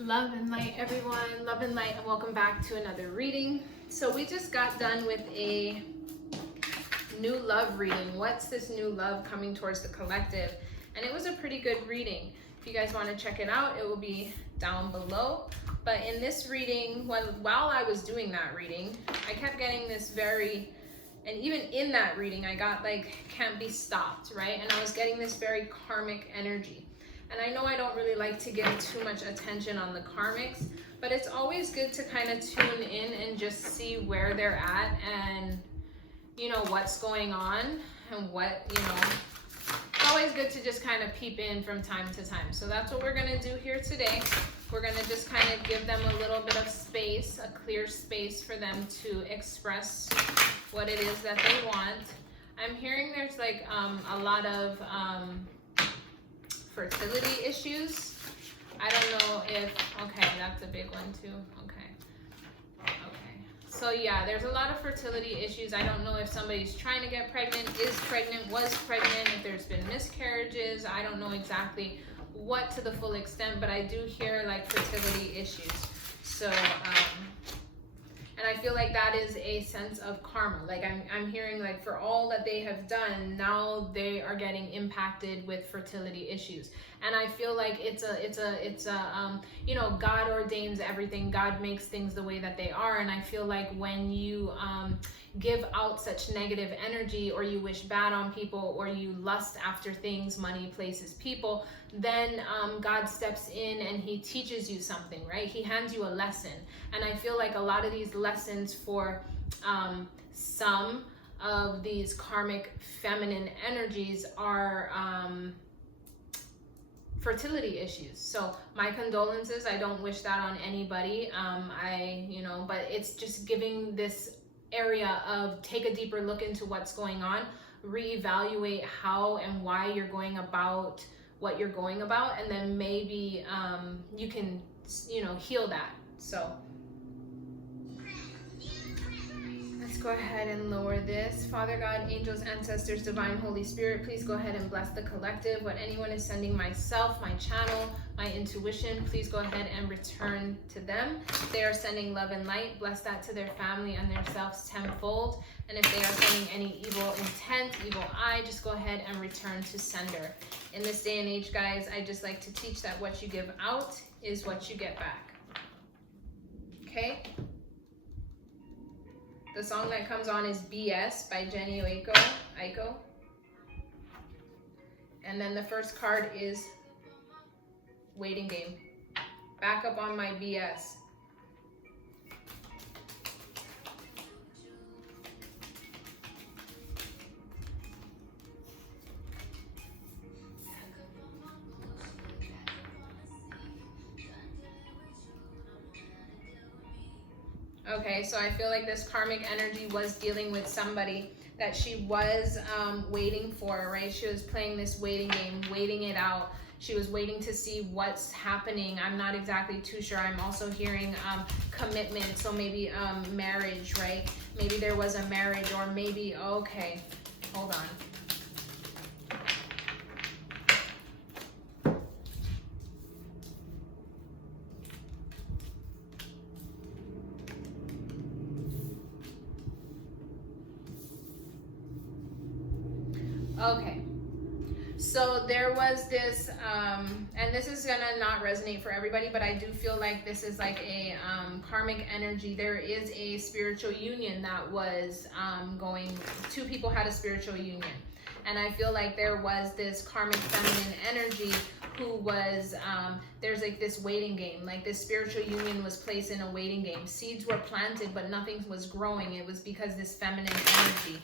Love and light, everyone. Love and light, and welcome back to another reading. So we just got done with a new love reading. What's this new love coming towards the collective? And it was a pretty good reading. If you guys want to check it out, it will be down below. But in this reading, while I was doing that reading, I kept getting this and even in that reading, I got like, can't be stopped, right? And I was getting this very karmic energy. And I know I don't really like to give too much attention on the karmics, but it's always good to kind of tune in and just see where they're at and, you know, what's going on and what, you know, it's always good to just kind of peep in from time to time. So that's what we're going to do here today. We're going to just kind of give them a little bit of space, a clear space for them to express what it is that they want. I'm hearing there's like a lot of fertility issues. I don't know if, okay, that's a big one too. Okay. So yeah, there's a lot of fertility issues. I don't know if somebody's trying to get pregnant, is pregnant, was pregnant, if there's been miscarriages. I don't know exactly what to the full extent, but I do hear like fertility issues. So, and I feel like that is a sense of karma. Like I'm hearing like for all that they have done, now they are getting impacted with fertility issues. And I feel like it's a you know, God ordains everything. God makes things the way that they are. And I feel like when you give out such negative energy, or you wish bad on people, or you lust after things, money, places, people, then God steps in and he teaches you something, right? He hands you a lesson. And I feel like a lot of these lessons for some of these karmic feminine energies are fertility issues. So my condolences. I don't wish that on anybody. You know, but it's just giving this area of take a deeper look into what's going on, reevaluate how and why you're going about what you're going about, and then maybe you can, you know, heal that. So let's go ahead and lower this. Father God, angels, ancestors, divine Holy Spirit, please go ahead and bless the collective. What anyone is sending myself, my channel, my intuition, please go ahead and return to them. If they are sending love and light, bless that to their family and their selves tenfold. And if they are sending any evil intent, evil eye, just go ahead and return to sender. In this day and age, guys, I just like to teach that what you give out is what you get back. Okay? The song that comes on is BS by Jenny Aiko. And then the first card is Waiting Game. Back up on my BS. Okay, so I feel like this karmic energy was dealing with somebody that she was waiting for, right? She was playing this waiting game, waiting it out. She was waiting to see what's happening. I'm not exactly too sure. I'm also hearing commitment, so maybe marriage, right? Maybe there was a marriage, or maybe, okay, hold on. Okay, so there was this, and this is gonna not resonate for everybody, but I do feel like this is like a karmic energy. There is a spiritual union that was two people had a spiritual union. And I feel like there was this karmic feminine energy who was, there's like this waiting game, like this spiritual union was placed in a waiting game. Seeds were planted, but nothing was growing. It was because this feminine energy.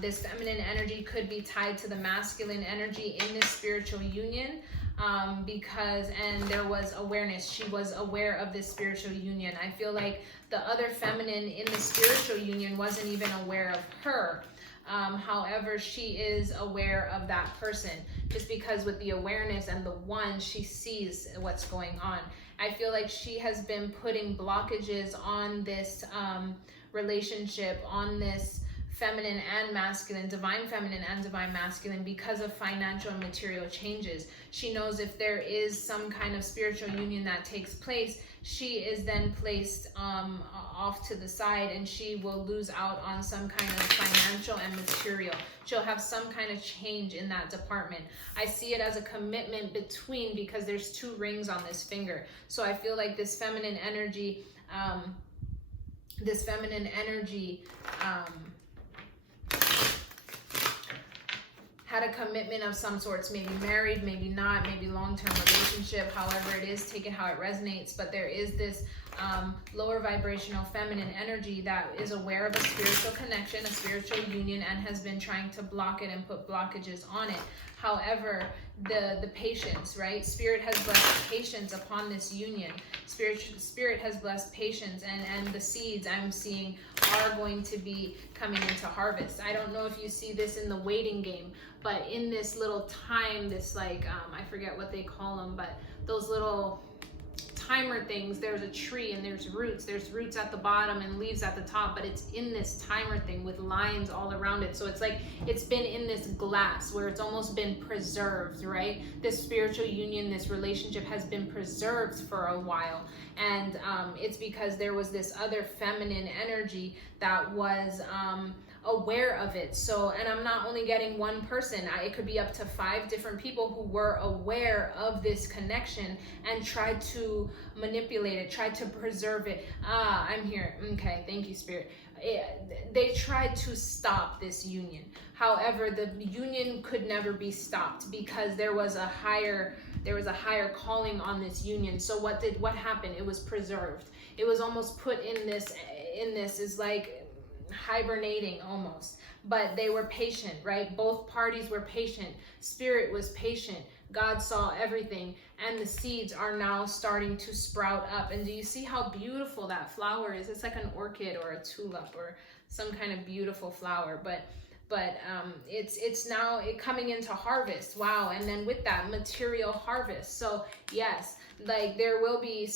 This feminine energy could be tied to the masculine energy in this spiritual union, and there was awareness. She was aware of this spiritual union. I feel like the other feminine in the spiritual union wasn't even aware of her. However, she is aware of that person, just because with the awareness and the one, she sees what's going on. I feel like she has been putting blockages on this relationship, on this feminine and masculine, divine feminine and divine masculine, because of financial and material changes. She knows if there is some kind of spiritual union that takes place, she is then placed off to the side, and she will lose out on some kind of financial and material. She'll have some kind of change in that department. I see it as a commitment between, because there's 2 rings on this finger. So I feel like this feminine energy, had a commitment of some sorts, maybe married, maybe not, maybe long-term relationship, however it is, take it how it resonates. But there is this lower vibrational feminine energy that is aware of a spiritual connection, a spiritual union, and has been trying to block it and put blockages on it. However, the patience, right? Spirit has blessed patience upon this union. Spirit has blessed patience, and the seeds I'm seeing are going to be coming into harvest. I don't know if you see this in the waiting game, but in this little time, this like, I forget what they call them, but those little timer things, there's a tree and there's roots at the bottom and leaves at the top, but it's in this timer thing with lines all around it. So it's like it's been in this glass where it's almost been preserved, right? This spiritual union, this relationship has been preserved for a while, and it's because there was this other feminine energy that was aware of it. So, and I'm not only getting one person, it could be up to 5 different people who were aware of this connection and tried to manipulate it, tried to preserve it. I'm here. Okay, thank you, Spirit. They tried to stop this union. However, the union could never be stopped because there was a higher calling on this union. So what happened? It was preserved. It was almost put in this is like hibernating almost, but they were patient, right? Both parties were patient. Spirit was patient. God saw everything, and the seeds are now starting to sprout up. And do you see how beautiful that flower is? It's like an orchid or a tulip or some kind of beautiful flower, but it's now coming into harvest. Wow. And then with that, material harvest. So yes, like there will be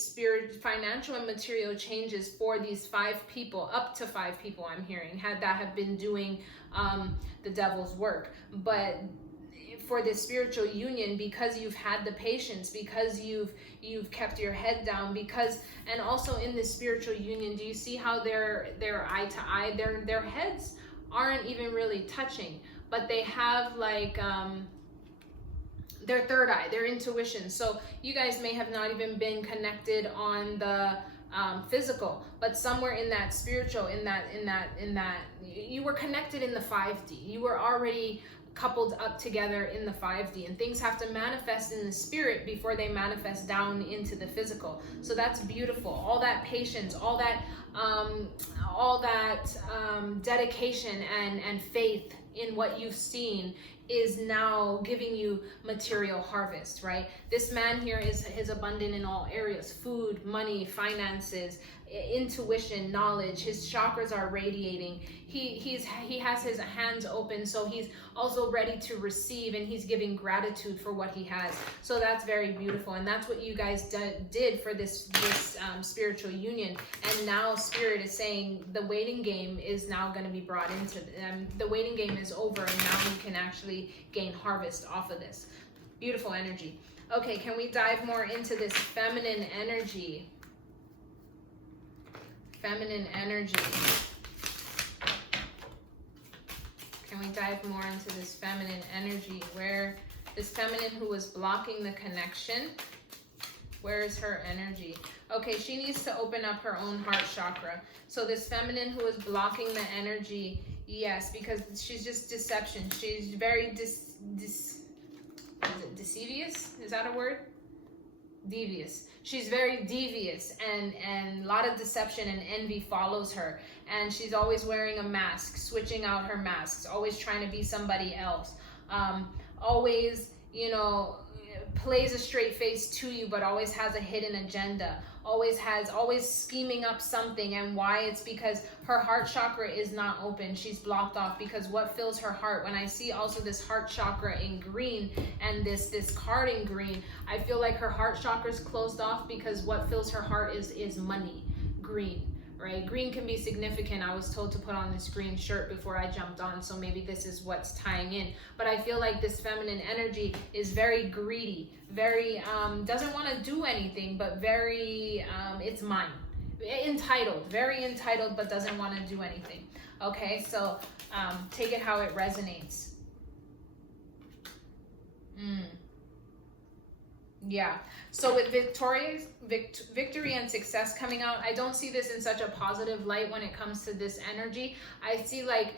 financial and material changes for these 5 people, up to 5 people I'm hearing, that have been doing the devil's work. But for this spiritual union, because you've had the patience, because you've kept your head down, and also in this spiritual union, do you see how they're eye to eye? Their heads aren't even really touching, but they have like their third eye, their intuition. So you guys may have not even been connected on the physical, but somewhere in that spiritual, in that you were connected in the 5D. You were already coupled up together in the 5D, and things have to manifest in the spirit before they manifest down into the physical. So that's beautiful. All that patience, all that dedication and faith in what you've seen is now giving you material harvest, right? This man here is abundant in all areas: food, money, finances, intuition, knowledge. His chakras are radiating. He has his hands open, so he's also ready to receive, and he's giving gratitude for what he has. So that's very beautiful, and that's what you guys did for this spiritual union. And now Spirit is saying the waiting game is now going to be brought into the waiting game is over, and now you can actually gain harvest off of this. Beautiful energy. Okay, can we dive more into this feminine energy? Feminine energy. Can we dive more into this feminine energy? Where this feminine who was blocking the connection, where is her energy? Okay, she needs to open up her own heart chakra. So this feminine who is blocking the energy, yes, because she's just deception. She's very devious? Is that a word? Devious. She's very devious, and a lot of deception and envy follows her, and she's always wearing a mask, switching out her masks, always trying to be somebody else, always, plays a straight face to you, but always has a hidden agenda, always scheming up something. And why? It's because her heart chakra is not open. She's blocked off, because what fills her heart, when I see also this heart chakra in green and this card in green, I feel like her heart chakra is closed off, because what fills her heart is money, green, right? Green can be significant. I was told to put on this green shirt before I jumped on, so maybe this is what's tying in. But I feel like this feminine energy is very greedy, very doesn't want to do anything, but very it's mine, entitled, very entitled, but doesn't want to do anything. Okay, so take it how it resonates. Yeah. So with victory and success coming out, I don't see this in such a positive light when it comes to this energy. I see like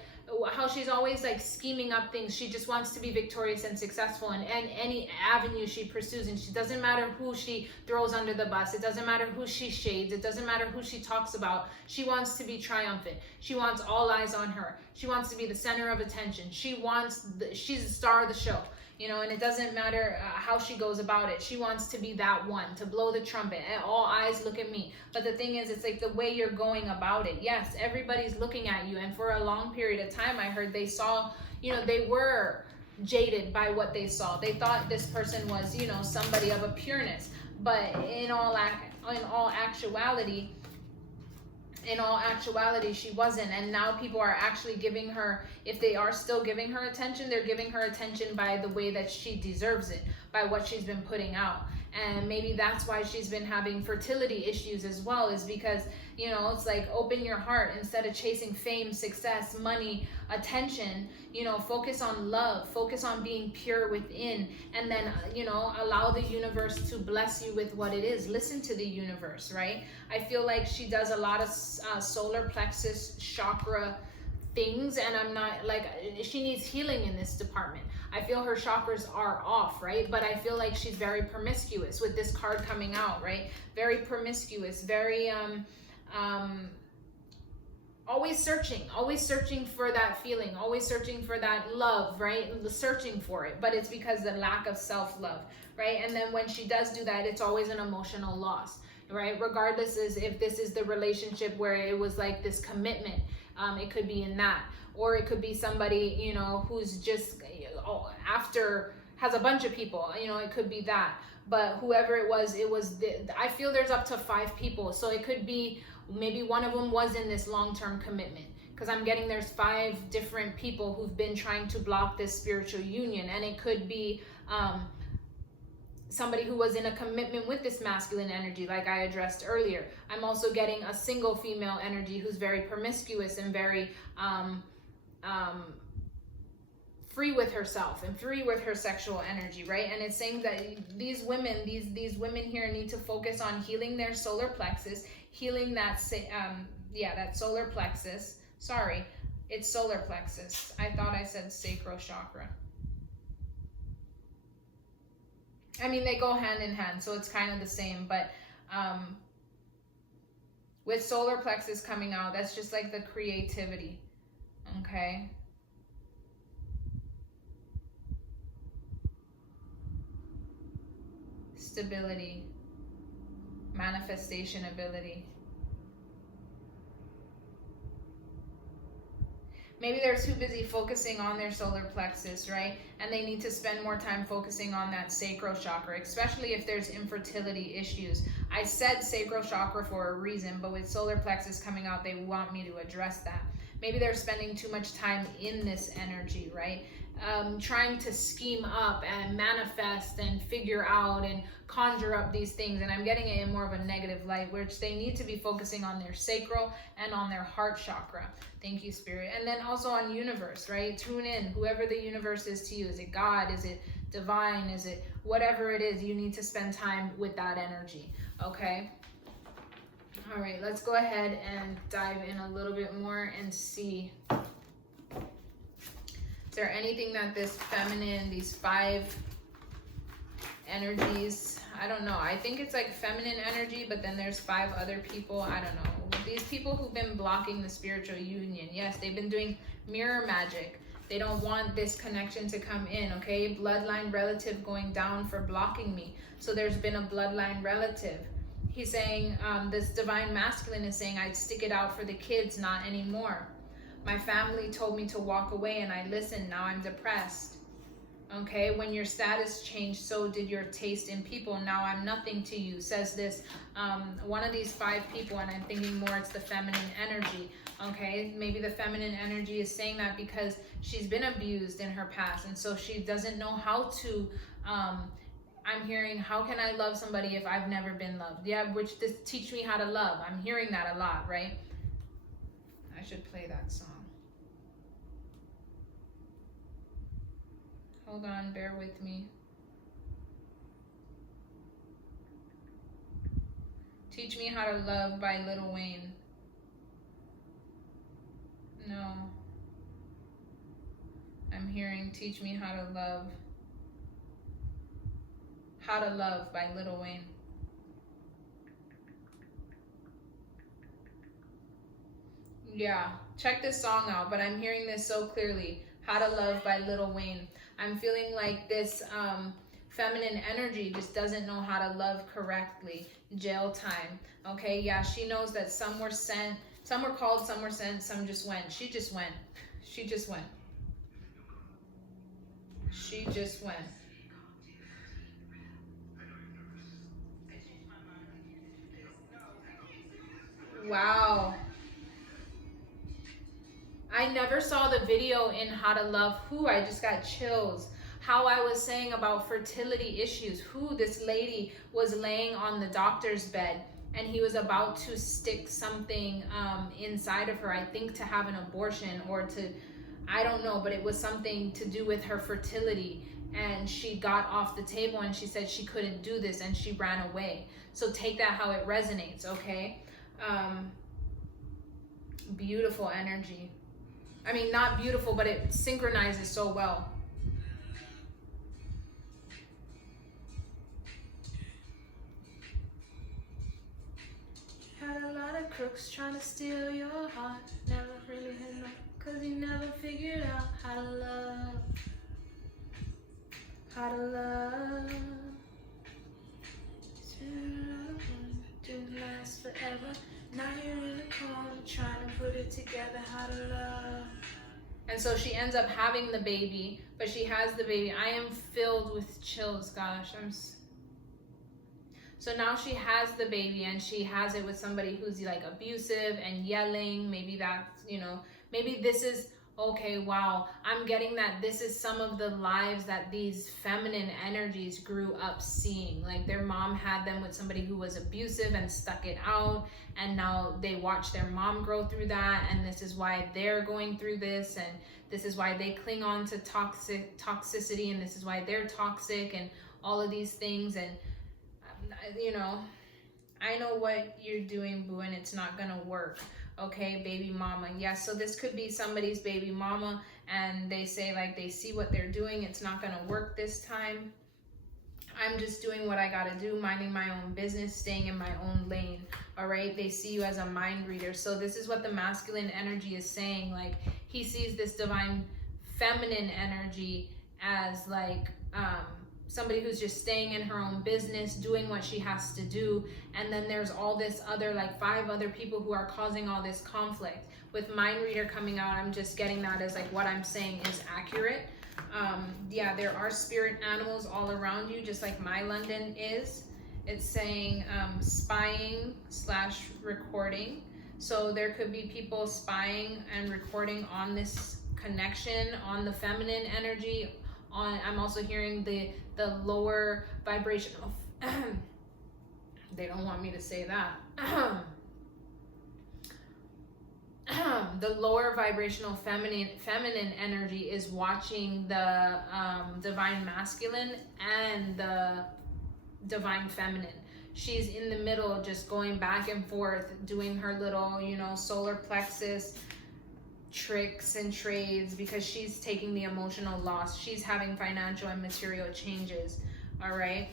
how she's always like scheming up things. She just wants to be victorious and successful in any avenue she pursues. And she doesn't matter who she throws under the bus. It doesn't matter who she shades. It doesn't matter who she talks about. She wants to be triumphant. She wants all eyes on her. She wants to be the center of attention. She's the star of the show. You know, and it doesn't matter how she goes about it. She wants to be that one, to blow the trumpet, and all eyes look at me. But the thing is, it's like the way you're going about it. Yes, everybody's looking at you. And for a long period of time, I heard they saw, you know, they were jaded by what they saw. They thought this person was, you know, somebody of a pureness. But in all actuality, she wasn't. And now people are actually giving her, if they are still giving her attention, they're giving her attention by the way that she deserves it, by what she's been putting out. And maybe that's why she's been having fertility issues as well, is because, you know, it's like, open your heart instead of chasing fame, success, money, attention. You know, focus on love, focus on being pure within, and then, you know, allow the universe to bless you with what it is. Listen to the universe, right? I feel like she does a lot of solar plexus chakra things, and I'm not like, she needs healing in this department. I feel her chakras are off, right? But I feel like she's very promiscuous with this card coming out, right? Very promiscuous, very always searching for that feeling, always searching for that love, right? Searching for it, but it's because the lack of self-love, right? And then when she does do that, it's always an emotional loss, right? Regardless is if this is the relationship where it was like this commitment, it could be in that, or it could be somebody, you know, who's just after has a bunch of people, you know, it could be that. But whoever it was I feel there's up to 5 people, so it could be maybe one of them was in this long-term commitment, because I'm getting there's 5 different people who've been trying to block this spiritual union. And it could be somebody who was in a commitment with this masculine energy, like I addressed earlier. I'm also getting a single female energy who's very promiscuous and very free with herself and free with her sexual energy, right? And it's saying that these women here need to focus on healing their solar plexus, healing that that solar plexus. Sorry, it's solar plexus. I thought I said sacral chakra. I mean, they go hand in hand, so it's kind of the same, but with solar plexus coming out, that's just like the creativity, okay? Stability, manifestation ability. Maybe they're too busy focusing on their solar plexus, right? And they need to spend more time focusing on that sacral chakra, especially if there's infertility issues. I said sacral chakra for a reason, but with solar plexus coming out, they want me to address that. Maybe they're spending too much time in this energy, right? Trying to scheme up and manifest and figure out and conjure up these things, and I'm getting it in more of a negative light, which they need to be focusing on their sacral and on their heart chakra. Thank you, Spirit. And then also on universe, right? Tune in, whoever the universe is to you. Is it God? Is it divine? Is it whatever it is? You need to spend time with that energy, okay? All right, let's go ahead and dive in a little bit more and see. Is there anything that this feminine, these 5 energies, I don't know. I think it's like feminine energy, but then there's 5 other people. I don't know. These people who've been blocking the spiritual union. Yes, they've been doing mirror magic. They don't want this connection to come in, okay? Bloodline relative going down for blocking me. So there's been a bloodline relative. He's saying, this divine masculine is saying, I'd stick it out for the kids, not anymore. My family told me to walk away and I listened. Now I'm depressed. Okay, when your status changed, so did your taste in people. Now I'm nothing to you, says this one of these 5 people, and I'm thinking more it's the feminine energy. Okay, maybe the feminine energy is saying that because she's been abused in her past, and so she doesn't know how to I'm hearing, how can I love somebody if I've never been loved? Yeah, which this teach me how to love. I'm hearing that a lot, right? I should play that song. Hold on, bear with me. Teach Me How to Love by Lil Wayne. No. I'm hearing Teach Me How to Love. How to Love by Lil Wayne. Yeah, check this song out, but I'm hearing this so clearly. How to Love by Lil Wayne. I'm feeling like this feminine energy just doesn't know how to love correctly. Jail time. Okay, yeah, she knows that some were sent, some were called, some were sent, some just went. She just went. She just went. She just went. Wow. I never saw the video in How to Love Who. I just got chills. How I was saying about fertility issues. Who this lady was laying on the doctor's bed and he was about to stick something inside of her. I think to have an abortion or to, I don't know, but it was something to do with her fertility. And she got off the table and she said she couldn't do this and she ran away. So take that how it resonates, okay? Beautiful energy. I mean, not beautiful, but it synchronizes so well. Had a lot of crooks trying to steal your heart. Never really had no, cause you never figured out how to love. How to love. Didn't last forever. Now you're in a corner trying to put it together. How to love. And so she ends up having the baby, but she has the baby. I am filled with chills, gosh. So now she has the baby and she has it with somebody who's like abusive and yelling. Maybe that's, you know, maybe this is, okay, wow. I'm getting that this is some of the lives that these feminine energies grew up seeing. Like their mom had them with somebody who was abusive and stuck it out. And now they watch their mom grow through that. And this is why they're going through this. And this is why they cling on to toxicity. And this is why they're toxic and all of these things. And you know, I know what you're doing, boo, and it's not gonna work. Okay, baby mama. Yes, so this could be somebody's baby mama and they say like they see what they're doing, it's not gonna work this time. I'm just doing what I gotta do, minding my own business, staying in my own lane. All right, they see you as a mind reader. So this is what the masculine energy is saying. Like he sees this divine feminine energy as like somebody who's just staying in her own business, doing what she has to do. And then there's all this other, like 5 other people who are causing all this conflict. With mind reader coming out, I'm just getting that as like what I'm saying is accurate. Yeah, there are spirit animals all around you, just like my London is. It's saying spying / recording. So there could be people spying and recording on this connection, on the feminine energy. I'm also hearing the lower vibrational, they don't want me to say that. The lower vibrational feminine energy is watching the divine masculine and the divine feminine. She's in the middle, just going back and forth, doing her little, you know, solar plexus tricks and trades because she's taking the emotional loss. She's having financial and material changes. All right.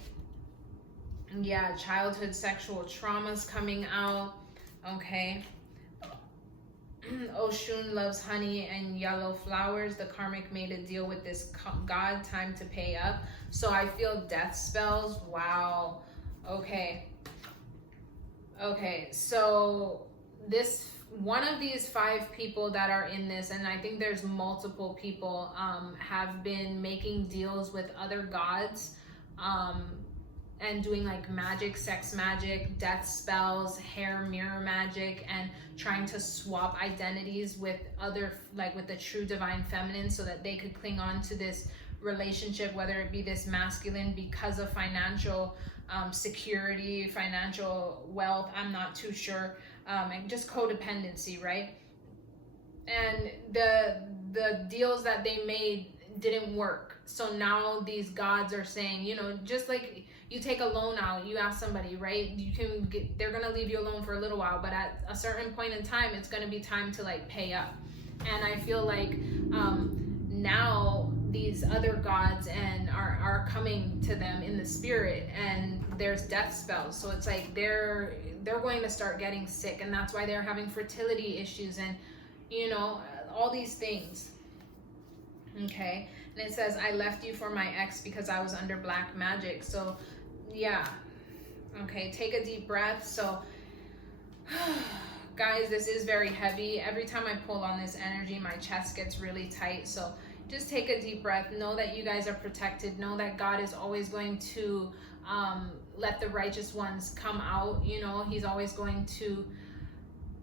Yeah, childhood sexual traumas coming out. Okay. Oshun loves honey and yellow flowers. The karmic made a deal with this god, time to pay up. So I feel death spells. Wow. Okay. Okay, so this one of these 5 people that are in this, and I think there's multiple people, have been making deals with other gods, and doing like magic, sex magic, death spells, hair mirror magic, and trying to swap identities with other, like with the true divine feminine, so that they could cling on to this relationship, whether it be this masculine, because of financial security, financial wealth, I'm not too sure, and just codependency, right? And the deals that they made didn't work. So now these gods are saying, you know, just like you take a loan out, you ask somebody, right? They're gonna leave you alone for a little while, but at a certain point in time, it's gonna be time to like pay up. And I feel like now these other gods and are coming to them in the spirit, and there's death spells. So it's like they're going to start getting sick, and that's why they're having fertility issues, and you know, all these things. Okay, and it says, I left you for my ex because I was under black magic. So yeah, okay, take a deep breath. So guys, this is very heavy. Every time I pull on this energy, my chest gets really tight. So just take a deep breath. Know that you guys are protected. Know that God is always going to let the righteous ones come out. You know, he's always going to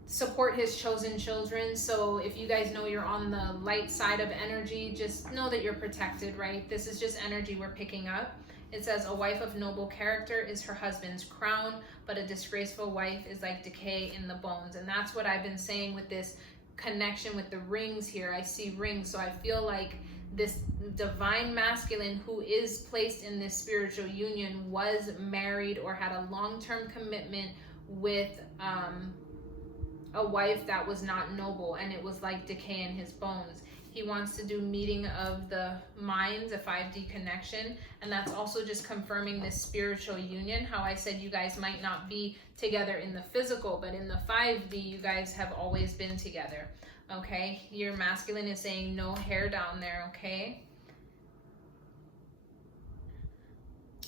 support his chosen children. So if you guys know you're on the light side of energy, just know that you're protected, right? This is just energy we're picking up. It says, a wife of noble character is her husband's crown, but a disgraceful wife is like decay in the bones. And that's what I've been saying with this connection with the rings here. I see rings, so I feel like this divine masculine who is placed in this spiritual union was married or had a long-term commitment with a wife that was not noble, and it was like decay in his bones. He wants to do meeting of the minds, a 5D connection, and that's also just confirming this spiritual union. How I said you guys might not be together in the physical, but in the 5D you guys have always been together. Okay, your masculine is saying no hair down there. Okay,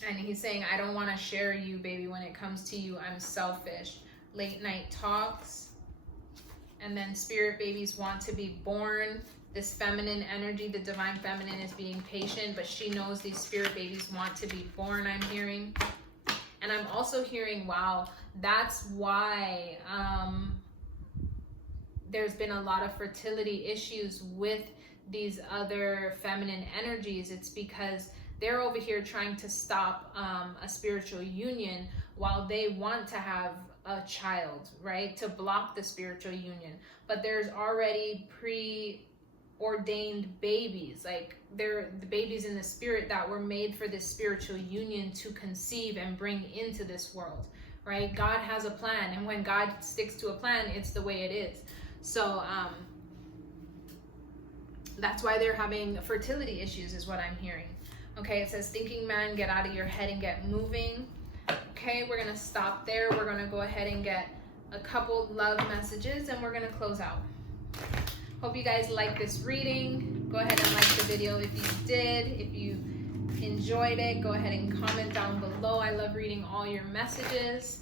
and he's saying, I don't want to share you, baby. When it comes to you, I'm selfish. Late night talks. And then spirit babies want to be born. This feminine energy, the divine feminine, is being patient, but she knows these spirit babies want to be born, I'm hearing. And I'm also hearing, wow, that's why there's been a lot of fertility issues with these other feminine energies. It's because they're over here trying to stop a spiritual union while they want to have a child, right? To block the spiritual union. But there's already preordained babies, like they're the babies in the spirit that were made for this spiritual union to conceive and bring into this world, right? God has a plan, and when God sticks to a plan, it's the way it is. So that's why they're having fertility issues, is what I'm hearing. Okay, it says, thinking man, get out of your head and get moving. Okay, we're gonna stop there. We're gonna go ahead and get a couple love messages, and we're gonna close out. Hope you guys like this reading. Go ahead and like the video if you did. If you enjoyed it, go ahead and comment down below. I love reading all your messages.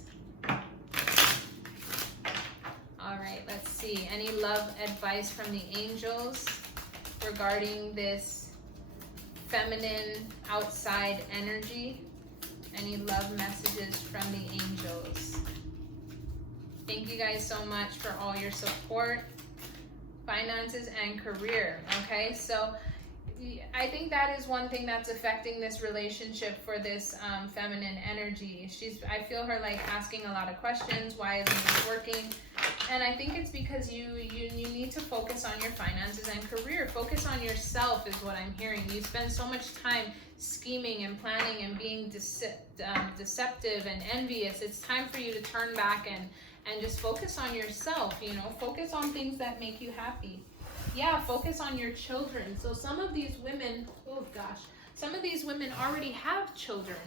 All right, let's see. Any love advice from the angels regarding this feminine outside energy? Any love messages from the angels? Thank you guys so much for all your support. Finances and career. Okay, so I think that is one thing that's affecting this relationship for this feminine energy. I feel her like asking a lot of questions. Why isn't this working? And I think it's because you need to focus on your finances and career. Focus on yourself is what I'm hearing. You spend so much time scheming and planning and being deceptive and envious. It's time for you to turn back and just focus on yourself, you know, focus on things that make you happy. Yeah, focus on your children. So some of these women, oh gosh, some of these women already have children,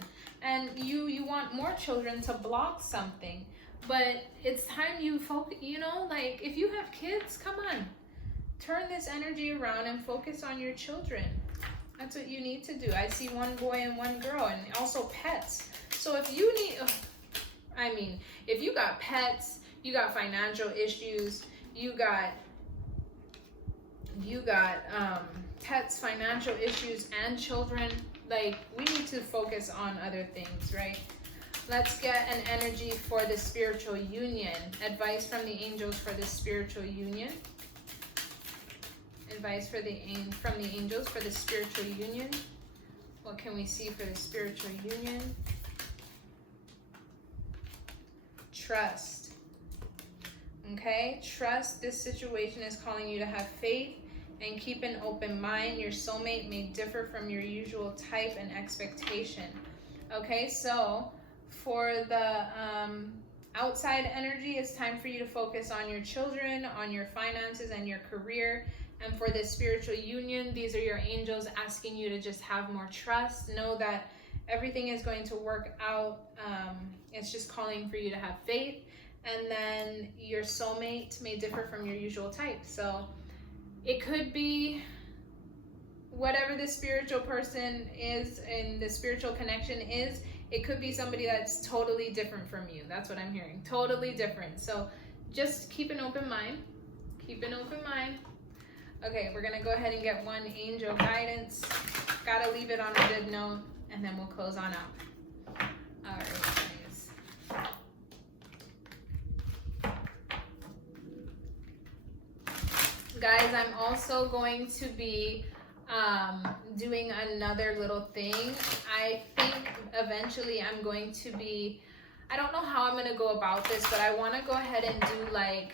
and you want more children to block something. But it's time you focus, you know, like if you have kids, come on, turn this energy around and focus on your children. That's what you need to do. I see one boy and one girl, and also pets. So if you need, if you got pets, you got financial issues, You got pets, financial issues, and children. Like, we need to focus on other things, right? Let's get an energy for the spiritual union. Advice from the angels for the spiritual union. Advice from the angels for the spiritual union. What can we see for the spiritual union? Trust. Okay, trust. This situation is calling you to have faith and keep an open mind. Your soulmate may differ from your usual type and expectation. Okay, so for the outside energy, it's time for you to focus on your children, on your finances, and your career. And for the spiritual union, these are your angels asking you to just have more trust. Know that everything is going to work out. It's just calling for you to have faith. And then your soulmate may differ from your usual type. So it could be whatever the spiritual person is and the spiritual connection is. It could be somebody that's totally different from you. That's what I'm hearing. Totally different. So just keep an open mind. Keep an open mind. Okay, we're going to go ahead and get one angel guidance. Got to leave it on a good note, and then we'll close on out. All right, guys. Guys, I'm also going to be doing another little thing. I think eventually I'm going to be, I don't know how I'm going to go about this, but I want to go ahead and do like,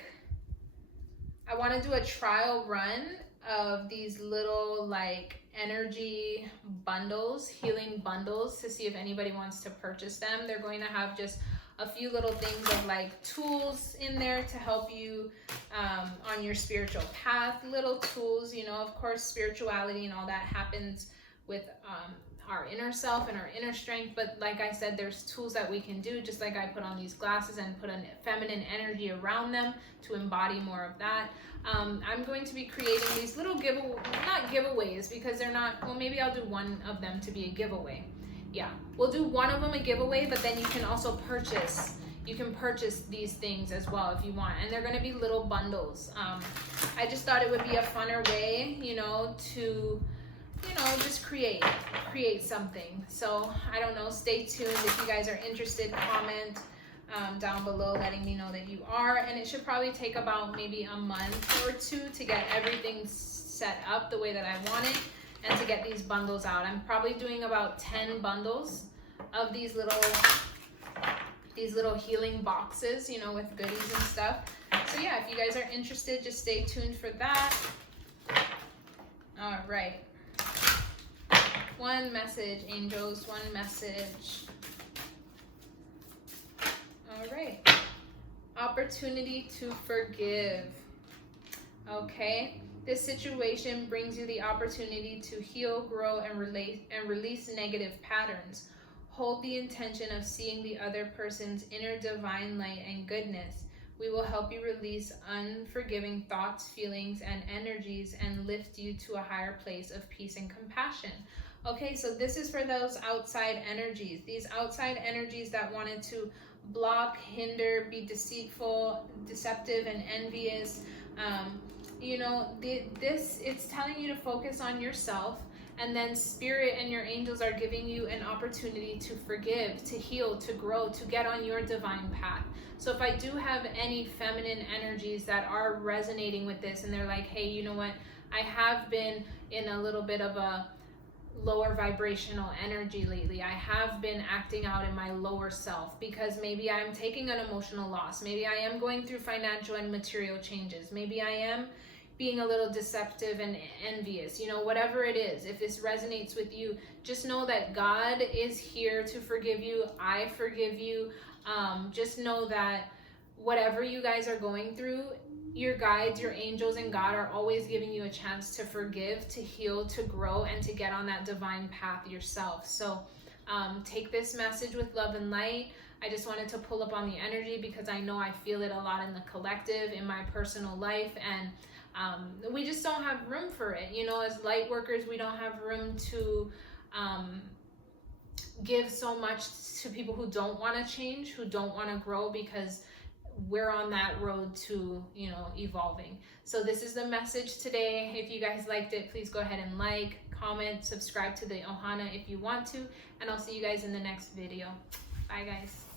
I want to do a trial run of these little like energy bundles, healing bundles, to see if anybody wants to purchase them. They're going to have just a few little things of like tools in there to help you on your spiritual path. Little tools, you know, of course, spirituality and all that happens with our inner self and our inner strength. But like I said, there's tools that we can do, just like I put on these glasses and put a feminine energy around them to embody more of that. I'm going to be creating these little not giveaways, because they're not, well, maybe I'll do one of them to be a giveaway. Yeah, we'll do one of them a giveaway, but then you can also purchase, these things as well if you want. And they're going to be little bundles. I just thought it would be a funner way, you know, to, you know, just create something. So I don't know, stay tuned. If you guys are interested, comment down below letting me know that you are. And it should probably take about maybe a month or two to get everything set up the way that I want it and to get these bundles out. I'm probably doing about 10 bundles of these little healing boxes, you know, with goodies and stuff. So yeah, if you guys are interested, just stay tuned for that. All right. One message, angels, one message. All right. Opportunity to forgive. Okay. This situation brings you the opportunity to heal, grow, and release negative patterns. Hold the intention of seeing the other person's inner divine light and goodness. We will help you release unforgiving thoughts, feelings, and energies and lift you to a higher place of peace and compassion. Okay, so this is for those outside energies. These outside energies that wanted to block, hinder, be deceitful, deceptive, and envious. You know, it's telling you to focus on yourself, and then Spirit and your angels are giving you an opportunity to forgive, to heal, to grow, to get on your divine path. So if I do have any feminine energies that are resonating with this and they're like, hey, you know what, I have been in a little bit of a lower vibrational energy lately. I have been acting out in my lower self because maybe I'm taking an emotional loss. Maybe I am going through financial and material changes. Maybe I am being a little deceptive and envious, you know, whatever it is. If this resonates with you, just know that God is here to forgive you. I forgive you. Just know that whatever you guys are going through, your guides, your angels, and God are always giving you a chance to forgive, to heal, to grow, and to get on that divine path yourself. So take this message with love and light. I just wanted to pull up on the energy because I know I feel it a lot in the collective, in my personal life, and we just don't have room for it. You know, as light workers, we don't have room to give so much to people who don't want to change, who don't want to grow, because we're on that road to, you know, evolving. So this is the message today. If you guys liked it, please go ahead and like, comment, subscribe to the Ohana if you want to, and I'll see you guys in the next video. Bye guys.